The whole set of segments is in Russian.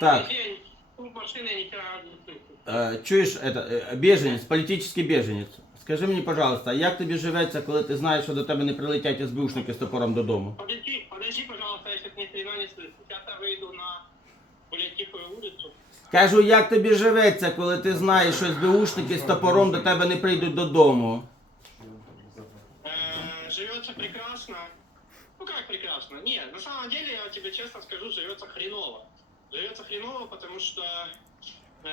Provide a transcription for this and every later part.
Так. День, ну, машины ни хера не слышу. Е, чуєш, это, е, біженець, політичний біженець. Скажи мені, пожалуйста, як тобі живеться, коли ти знаєш, що до тебе не прилетять СБУшники з топором додому? Подожди, подожди, пожалуйста, я сейчас ни хрена не слышу. Сейчас я выйду на более тихую улицу. Кажу, як тобі живеться, коли ти знаєш, що СБУшники з топором до тебе не прийдуть додому? Э, живется прекрасно. Ну как прекрасно? Нет, на самом деле, я тебе честно скажу, живется хреново. Живется хреново, потому что э,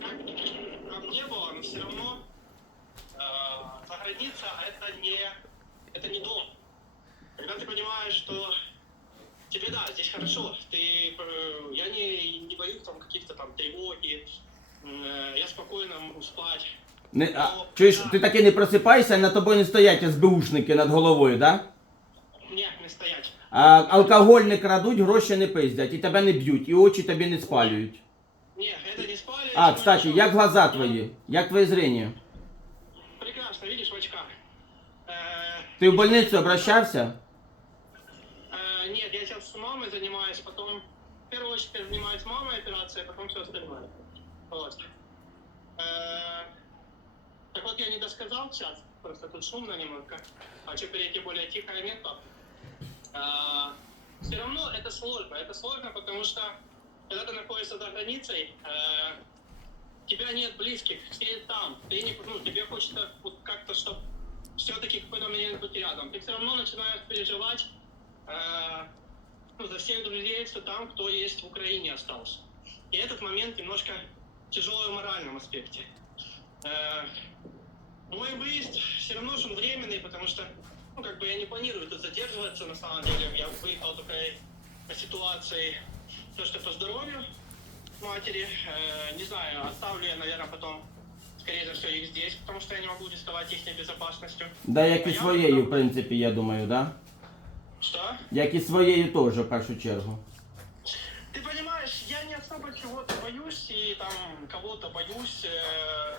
как там не было, но все равно э, за граница это не, это не дом. Когда ты понимаешь, что тебе да, здесь хорошо, ты, э, я не, не боюсь там каких-то там тревоги, э, я спокойно могу спать. Не, а, чуєш, ти таки не просипаєшся, і над тобою не стоять СБУшники над головою, да? Нет, не стоять. А алкоголь не крадуть, гроші не пиздять, і тебе не б'ють, і очі тобі не спалюють. Нет, это не спали. А, кстати, як глаза твої? Як твоє зрення? Прекрасно, видишь, в очках. Э, Ти в больницю обращався? э, нет, я сейчас с мамой занимаюсь, потом в первую очередь я занимаюсь мамой операцией, а потом все остальное. Вот. Э, так вот, я не досказал сейчас, просто тут шумно немного. Хочу перейти более тихое место. Все равно это сложно. Это сложно, потому что когда ты находишься за границей, у тебя нет близких, все там. Ты не, ну, тебе хочется вот как-то, чтобы все-таки какой-то момент быть рядом. Ты все равно начинаешь переживать э, ну, за всех друзей, кто там, кто есть в Украине остался. И этот момент немножко тяжелый в моральном аспекте. Э, мой выезд все равно он временный, потому что ну, как бы я не планирую тут задерживаться, на самом деле. Я выехал только по ситуации, то, что по здоровью матери. Э, не знаю, оставлю я, наверное, потом, скорее всего, их здесь, потому что я не могу рисковать их безопасностью. Да, як і своєю, в принципі, я думаю, да? Что? Як і своєю теж, в першу чергу. Ты понимаешь, я не особо чего-то боюсь и там кого-то боюсь. Э,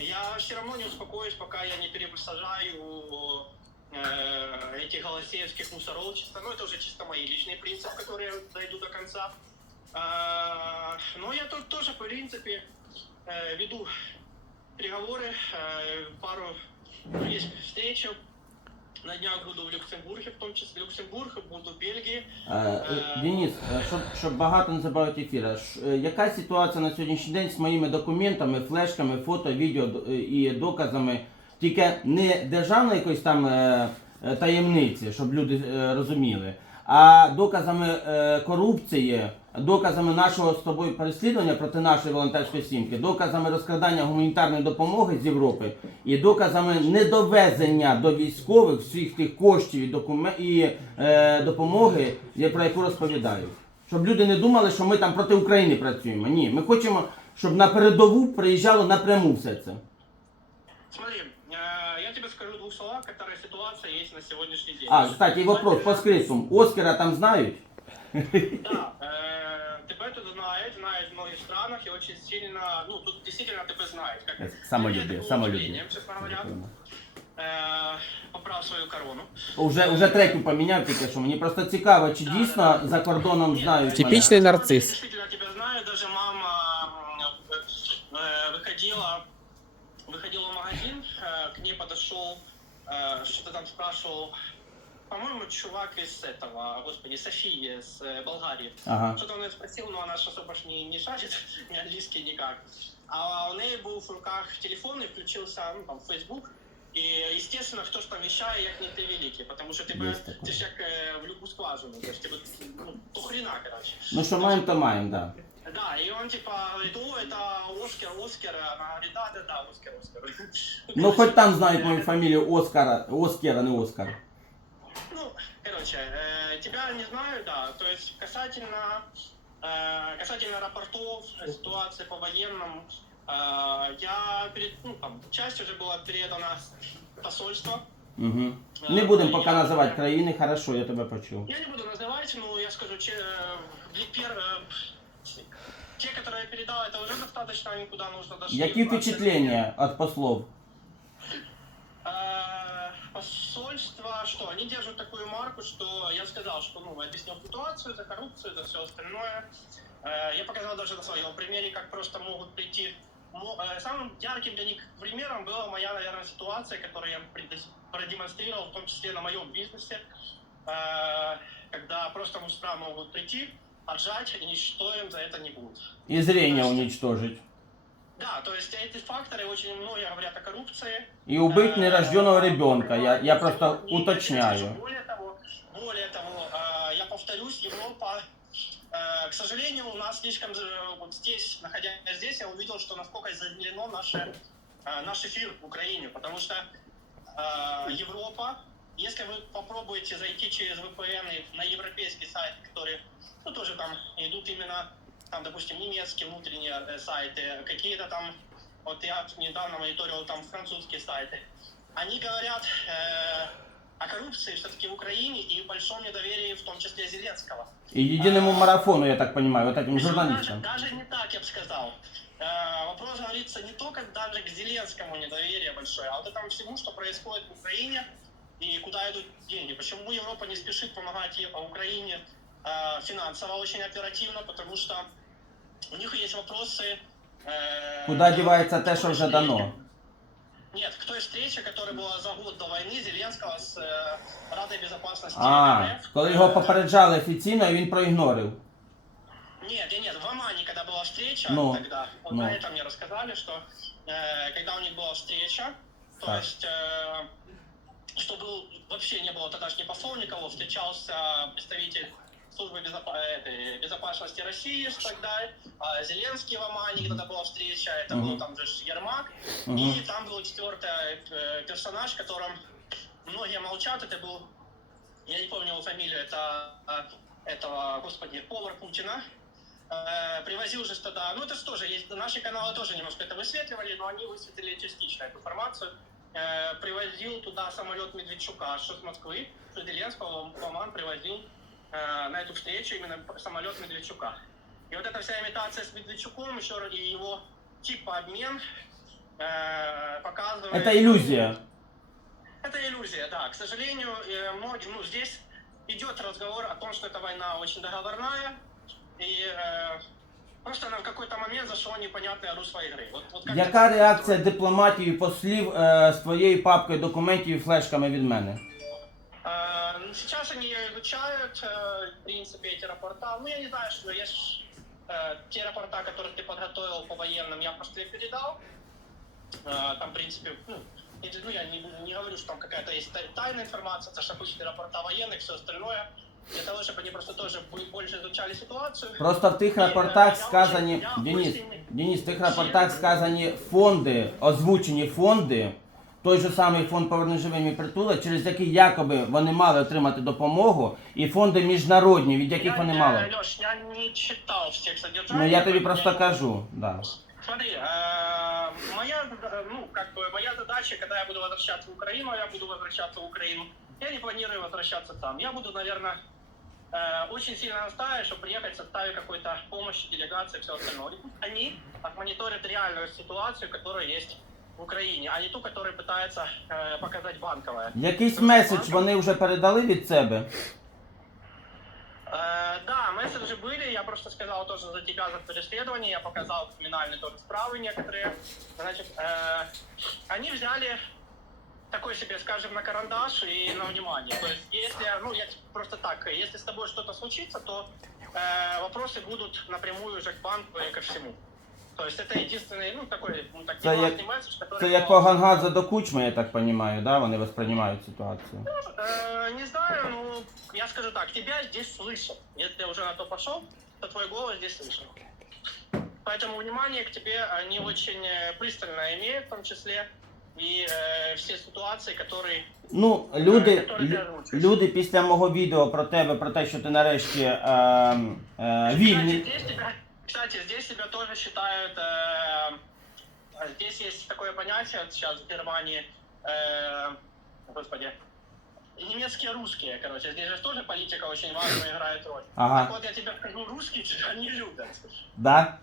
Я все равно не успокоюсь, пока я не пересажаю э, этих голосеевских мусоров чисто. Ну, это уже чисто мои личные принципы, которые я дойду до конца. А, Но я тут тоже, в принципе, э, веду переговоры, э, пару есть встречу. На днях буду в Люксембурге, в том числе Люксембург, буду в Бельгии. Е, е, Денис, е, щоб, щоб багато не забавити ефіра, ш- е, яка ситуація на сьогоднішній день з моїми документами, флешками, фото, відео д- е, і доказами, тільки не державної якоїсь там е, е, таємниці, щоб люди е, розуміли, а доказами корупції, доказами нашого з тобою переслідування проти нашої волонтерської сімки, доказами розкрадання гуманітарної допомоги з Європи і доказами недовезення до військових всіх тих коштів і, докумен... і е, допомоги, про яку розповідаю. Щоб люди не думали, що ми там проти України працюємо. Ні, ми хочемо, щоб на передову приїжджало напряму все це. Смотри, тебе скажу в двух словах, какая ситуация есть на сегодняшний день. А, кстати, і вопрос по скриптум. Оскара там знають? Да, э, ТП тут знает, знает в многих странах и очень сильно, ну, тут действительно ТП знает. Как Самолюбие, Мне это самолюбие. впечатлением, честно говоря. Э, Поправ свою корону. Уже, уже третю поміняв тільки що. Мені просто цікаво, чи дійсно за кордоном знають мене. Типічний Я нарцисс. действительно тебя знаю, даже мама м, э, выходила, выходила в магазин, э, к ней подошел, э, что-то там спрашивал, по-моему, чувак из этого, господи, Софии, с э, Болгарии. Ага. Что-то он ее спросил, но она же особо ж не, не шарит, не английский никак. А у неї був в руках телефон и включился ну, там, Facebook. І, естественно, хто ж там вещає, як не ти великий, тому що тебе, Есть таке. ти ж як е, в любу скважину, то есть тебе, ну, то хрена, короче. Ну що маємо, то маємо, да. Да, и он типа говорит, о, это Оскар, Оскар, она говорит, да, да, да, Оскар, Оскар. Ну хоч там знають мою фамілію Оскара, Оскар, а не Оскар. Ну, короче, э, тебя не знаю, да, то есть касательно, э, касательно рапортов, ситуации по военному, э, я перед, ну, там, часть уже была передана в посольство. Угу. Не будемо поки називати країни, хорошо, я тебе почув. Я не буду называть, но я скажу, че, для пер, э, те, которые я передал, это уже достаточно, они куда нужно дошли. Які впечатлення від послов? Э, посольство, что они держат такую марку, что я сказал, что ну, объяснил ситуацию, за коррупцию, за все остальное. Э, Я показал даже на своем примере, как просто могут прийти. Э, Самым ярким для них примером была моя, наверное, ситуация, которую я продемонстрировал, в том числе на моем бизнесе, Э, когда просто мустра могут прийти, отжать, и ничто им за это не будет. І зрення уничтожить. Да, то есть эти факторы очень многие говорят о коррупции. І убить Э, нерожденного ребенка. Я, я и просто и, уточняю. Более того, более того, э, я повторюсь, Европа, э, к сожалению, у нас слишком э, вот здесь, находясь здесь, я увидел, что насколько замилено наше, э, наш эфир в Украине, потому что э, Европа, если вы попробуете зайти через VPN и на европейский сайт, которые, ну, тоже там идут именно, там, допустим, немецкие внутренние э, сайты, какие-то там, вот я недавно мониторил там французские сайты, они говорят э, о коррупции все-таки в Украине и большом недоверии, в том числе Зеленского. І єдиному марафону, я так понимаю, вот этим журналистам. Даже, даже не так, я бы сказал. Э, вопрос говорится не только даже к Зеленскому недоверие большое, а вот этому всему, что происходит в Украине и куда идут деньги. Почему Европа не спешит помогать и- Украине э, финансово очень оперативно, потому что у них есть вопросы... э, Куда девается те, що вже дано? Нет, к той встрече, которая была за год до войны Зеленского с э, Радой Безопасности А, РФ. коли його Э, попереджали офіційно, і він проігнорив. Нет, нет, нет, в Омане, когда была встреча, Ну, тогда, вот ну. на этом мне рассказали, что э, когда у них была встреча, то Так. есть, э, что был, вообще не было тогда ж ни посол никого, встречался представитель службы безопасности России тогда, а Зеленский в Омане, когда была встреча, это Мгм. был там же Ермак, Угу. и там был четвертый э, персонаж, которым многие молчат, это был, я не помню его фамилию, это э, этого, господи, повар Путина, Э, привозил же тогда, ну это же тоже есть, наши каналы тоже немножко это высветливали, но они высветили частично эту информацию. Э, привозил туда самолет Медведчука, что с Москвы, что Зеленского в Оман привозил э, на эту встречу именно самолет Медведчука. И вот эта вся имитация с Медведчуком, еще и его типа обмен э, показывает... Це ілюзія. Это иллюзия, да. К сожалению, многим, ну, здесь идет разговор о том, что эта война очень договорная, и э, просто она в какой-то момент зашло непонятное русло игры. Вот, вот как Яка это реакція происходит? дипломатії і послів е, з твоєю папкою документів і флешками від мене? Э, ну, Сейчас они ее изучают, э, в принципе, эти рапорта. Ну, я не знаю, что есть э, те рапорта, которые ты подготовил по военным, я просто их передал. Э, Там, в принципе, ну, это, ну, я не, не говорю, что там какая-то есть тай- тайная информация, это же обычные рапорта военных, все остальное. Для того, чтобы они просто тоже бу- больше изучали ситуацию. Просто в тих І, е, рапортах я сказані, очень- я Денис, очень- Денис, в тих рапортах сказані фонди, озвучені фонди, той же самий фонд «Поверни живим і притула, через який якоби вони мали отримати допомогу, і фонди міжнародні, від яких Я, вони э, мали. Лёш, я не читал всех содержаний. Ну я тобі поэтому просто я- кажу, да. Смотри, э, моя, зада- ну, как бы, моя задача, когда я буду возвращаться в Украину, я буду возвращаться в Украину. Я не планирую возвращаться там. Я буду, наверное, э, очень сильно настаивать, чтобы приехать в составе какой-то помощи, делегации и все остальное. И пусть Они мониторят реальную ситуацию, которая есть в Украине, а не ту, которую пытается э, показать банковая. Якийсь меседж вони вже передали від себе. Э, да, месседжи были, я просто сказал тоже за тебя, за преследование, я показал криминальные тоже справы некоторые. Значит, э, они взяли такой себе, скажем, на карандаш и на внимание. То есть, если, ну, я просто так, если с тобой что-то случится, то э, вопросы будут напрямую уже к банку и ко всему. То есть это единственный, ну, такой, ну, так, Це як- месседж, который... Це як Погангадзе до Кучми, я так розумію, да? вони восприймають ситуацію. Э, не знаю, ну, я скажу так, тебя здесь слышат. Если ты уже на то пошел, то твой голос здесь слышен. Поэтому внимание к тебе они очень э, пристально имеют, в том числе, и э, все ситуации, которые... Ну, люди, Который ти лю- озвучуєш. люди після мого відео про тебе, про те, що ти нарешті е, е, Кстати, вільний. здесь тебя, кстати, здесь тебя тоже считают... э, здесь есть такое понятие вот сейчас в Германии, э, господи, немецкие русские, короче. Здесь же тоже политика очень важную играет роль. Ага. Так вот, я тебе скажу, русские тебя не любят. Да?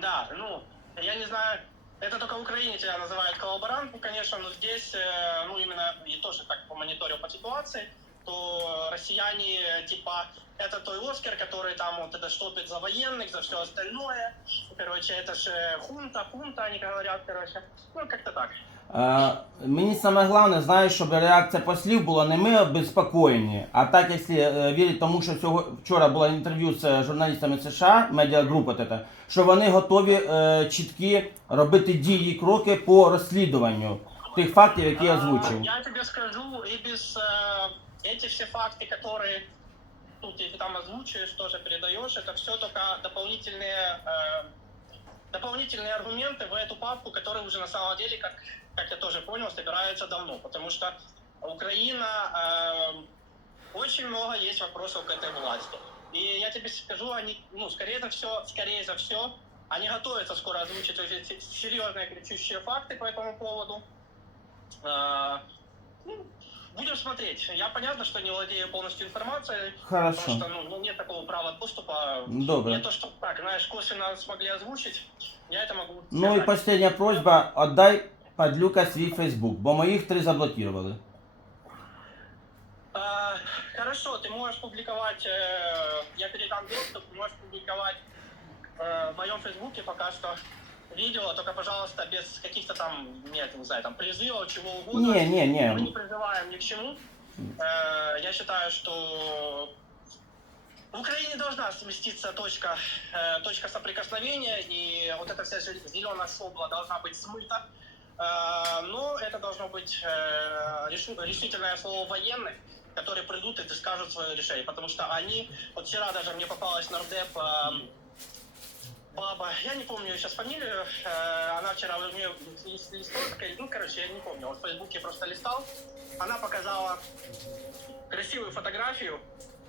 Да, ну, я не знаю, Это только в Украине тебя называют коллаборантом, конечно, но здесь, э, ну, именно, и тоже так помониторил по ситуации, то россияне, типа, это той Оскар, который там вот это штопит за военных, за все остальное. Короче, это же хунта, хунта, они говорят, короче. Ну, как-то так. Е, мені саме головне, знаєш, щоб реакція послів була не ми обезпокоєні, а так, якщо е, вірити тому, що цього, вчора було інтерв'ю з е, журналістами США, медіагрупа, от ета, що вони готові е, чіткі робити дії і кроки по розслідуванню тих фактів, які я озвучив. А, Я тебе скажу, и без э, эти все факты, которые тут ты там озвучиваешь, тоже передаешь, это все только дополнительные э, дополнительные аргументы в эту папку, которые уже на самом деле, как, как я тоже понял, собираются давно, потому что Украина э, очень много есть вопросов к этой власти. И я тебе скажу, они, ну, скорее за все, скорее за все, они готовятся скоро озвучить уже се- серьезные кричущие факты по этому поводу. А, ну, будем смотреть. Я понятно, что не владею полностью информацией, потому Хорошо. что ну, ну, нет такого права доступа. Добре. Не то, что так, знаешь, косвенно смогли озвучить, я это могу Ну і сказать. остання просьба, отдай падлюка свій Фейсбук, бо моїх три заблокували. А, Хорошо, ты можешь публиковать, э, я передам доступ, ты можешь публиковать э, в моем фейсбуке пока что видео, только, пожалуйста, без каких-то там, нет, не знаю, там призывов, чего угодно. Ні, ні, Мы ні. не призываем ни к чему. Э, Я считаю, что в Украине должна сместиться точка, э, точка соприкосновения, и вот эта вся зеленая шобла должна быть смыта. Э, Но это должно быть э, решу- решительное слово военных, которые придут и скажут свое решение. Потому что они, вот вчера даже мне попалась нардеп э, баба, я не помню ее сейчас фамилию, э, она вчера у нее лист- листовка, ну, короче, я не помню, вот в Фейсбуке просто листал, она показала красивую фотографию,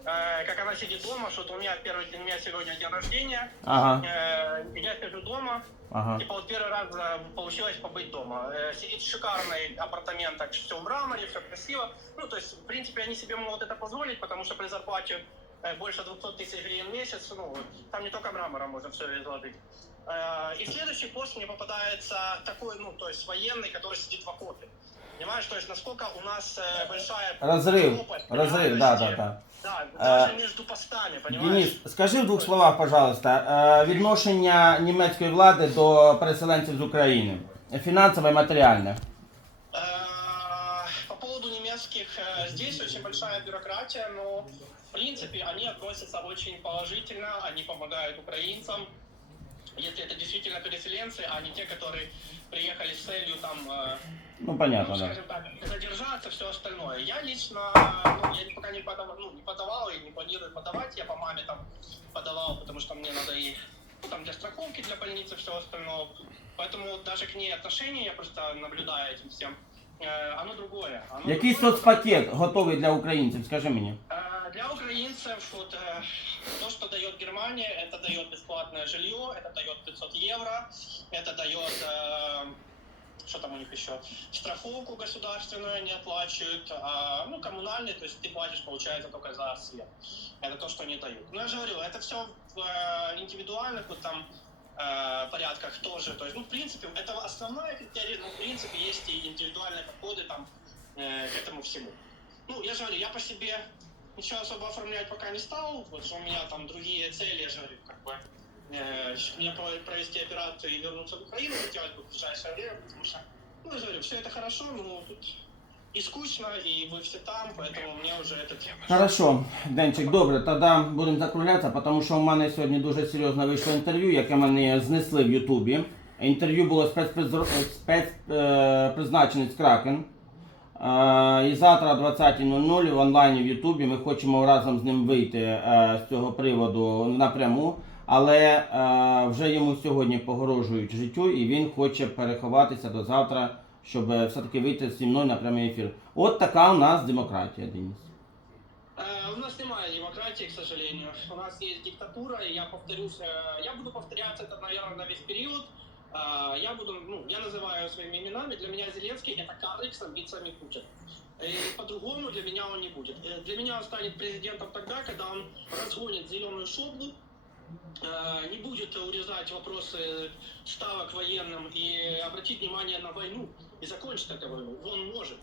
э, как она сидит дома, что вот у меня первый день, у меня сегодня день рождения, Ага, э, я сижу дома, ага. типа вот первый раз получилось побыть дома. Сидит в шикарной апартаментах, все в мраморе, все красиво. Ну, то есть, в принципе, они себе могут это позволить, потому что при зарплате больше 200 тысяч гривен в месяц, ну, там не только мрамором можно все изложить. Э, И следующий пост мне попадается такой, ну, то есть военный, который сидит в окопе. Понимаешь, то есть насколько у нас э, большая Розрив, пропасть розрив, да, да, реальности, да. Да, Э, даже между постами, понимаешь? Денис, скажи в двох словах, пожалуйста, е, відношення німецької влади до переселенців з України. Фінансове і матеріальне. Немецких, э, здесь очень большая бюрократия, но в принципе они относятся очень положительно, они помогают украинцам, если это действительно переселенцы, а не те, которые приехали с целью там, э, Ну, ну, понятно, да. скажем так, задержаться, все остальное. Я лично, ну, я пока не подавал, ну, не подавал и не планирую подавать, я по маме там подавал, потому что мне надо и ну, там для страховки, для больницы, все остальное. Поэтому даже к ней отношение, я просто наблюдаю этим всем, оно другое. Оно Який другое, соцпакет готовий для українців? Скажи мені. Э, Для украинцев вот, э, то, что дает Германия, это дает бесплатное жилье, это дает 500 евро, это дает, э, что там у них еще, страховку государственную они оплачивают, а, ну, коммунальный, то есть ты платишь, получается, только за свет. Это то, что они дают. Но я же говорю, это все в э, индивидуальных вот там э, порядках тоже. То есть, ну, в принципе, это основной критерий, но, в принципе, есть и индивидуальные подходы там э, к этому всему. Ну, я же говорю, я по себе ничего особо оформлять пока не стал, вот что у меня там другие цели, я же говорю, как бы, э, мне про- провести операцию и вернуться в Украину бы в ближайшее время, потому что, ну, я же говорю, все это хорошо, но тут и скучно, и вы все там, поэтому мне уже это тема. Хорошо, Денчик, добре, тоді будемо закруглятися, тому що у мене сьогодні дуже серйозно вийшло інтерв'ю, яке мене знесли в Ютубі. Інтерв'ю було спецпризначений з Кракен. Е, І завтра о 20.00 в онлайні в Ютубі ми хочемо разом з ним вийти е, з цього приводу напряму. Але е, вже йому сьогодні погрожують життю і він хоче переховатися до завтра, щоб е, все-таки вийти зі мною на прямий ефір. От така у нас демократія, Денис. Э, У нас немає демократии, к сожалению. У нас есть диктатура, и я повторюсь, э, я буду повторяться это, наверное, на весь период. Э, Я буду, ну, я называю своими именами. Для меня Зеленский это карлик с амбициями Путина. И по-другому для меня он не будет. Э, Для меня он станет президентом тогда, когда он разгонит зеленую шоблу, э, э, не будет урезать вопросы ставок военным и обратить внимание на войну и закончить эту войну. Он может,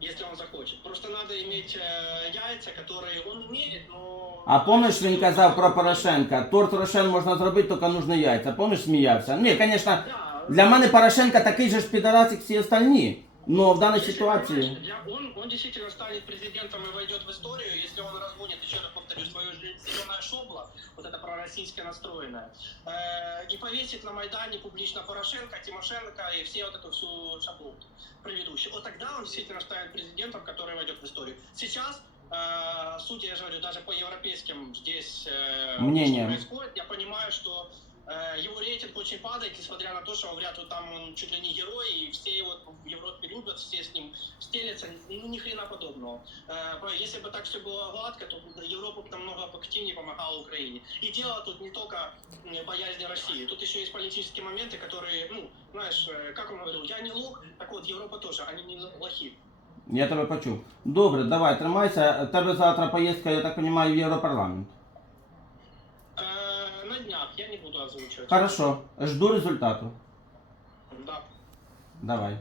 если он захочет. Просто надо иметь э, яйца, которые он имеет, но... А помниш, він казав про Порошенка, торт Рошен можна зробити, тільки нужно яйця. Помниш, сміявся? Ні, звісно, Да, для мене Порошенко такий же ж підарас, як всі остальні. Но в даній Если, ситуації. понимаешь, для- он, он действительно станет президентом и войдет в историю, если он разгонит, еще раз повторю, свое зеленое шобло, вот это пророссийское настроенное, э, и повесит на Майдане публично Порошенко, Тимошенко и все вот эту всю шаблонку предыдущую. Вот тогда он действительно станет президентом, который войдет в историю. Сейчас, э, судя, я же говорю, даже по европейским здесь э, Мнениям. что происходит, я понимаю, что э, его рейтинг очень падает, несмотря на то, что говорят, вот там он чуть ли не герой, и все его в Европе любят, все с ним стелятся, ну ни хрена подобного. Э, по- Если бы так все было гладко, то Европа бы намного активнее помогала Украине. И дело тут не только м, боязни России, тут еще есть политические моменты, которые, ну, знаешь, э, как он говорил, я не лох, так вот Европа тоже, они не лохи. Я тебе почув. Добре, давай, тримайся. Тебе завтра поїздка, я так розумію, в Європарламент. Днях я не буду озвучивать. Хорошо, жду результату. Да. Давай.